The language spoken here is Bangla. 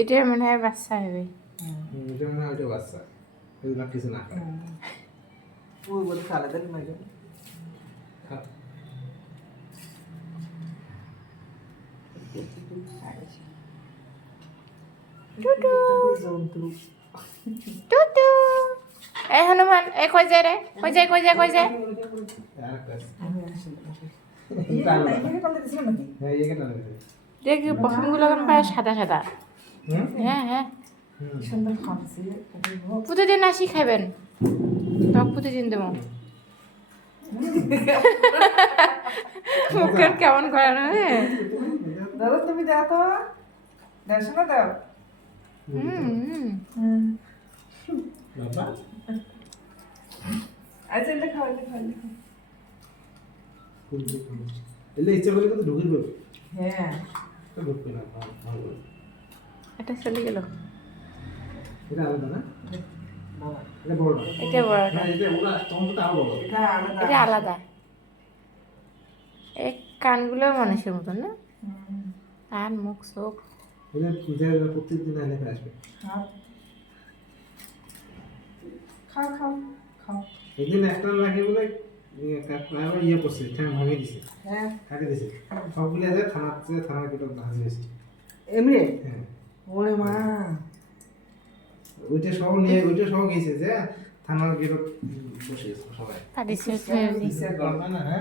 এটা মনে হয় বাচ্চা হবে। এটা মনে হয় ওইটা বাচ্চা, এগুলো কিছু না খায়। ওই বলে খালে দেন না কেন? টুটু জন্তু টুটু এই হনুমান এই কই যায় রে, কই যায় কই যায় কই যায়? হ্যাঁ, এই একটা নেবে। দেখি পশমগুলো এখন প্রায় সাদা সাদা। হুম? হ্যাঁ হ্যাঁ, হুম। সুন্দর খাচ্ছি প্রতিদিন আসি খাবেন, তখন প্রতিদিন দেবো। মুখের কেমন করানো হ্যাঁ। দাদা তুমি দাও তো, দেখো না দাও। বাবা, আচ্ছা এটা খাও এটা খাও এটা খাও। এলে ইচ্ছে করলে কিন্তু ঢুকে দেবে। হ্যাঁ তো ঢুকবে না, ভালো। এটা চলে গেল, এটা আলাদা না? বাবা এটা বড় না? এটা বড়টা, না, এটা ওরা টমেটোটা আরো বড়। এটা আলাদা এটা আলাদা। এই কানগুলো মানুষের মতন না, কান মুখ চোখ। এটা প্রত্যেকদিন এনে আসবে। খাও খাও খাও খাও একদিন একটা লাগে বলে ইয়ে করছে, ঠ্যাং ভাঙিয়ে দিছে, হ্যাঁ কাটে দিছে। সবগুলো আছে থানার কেটে হাজির হয়েছে। এমনি হ্যাঁ, ওরে মা ওইটা সহ গেছে যে থানার গেটত বসে সবাই। পাঠিয়েছে করবে না, হ্যাঁ।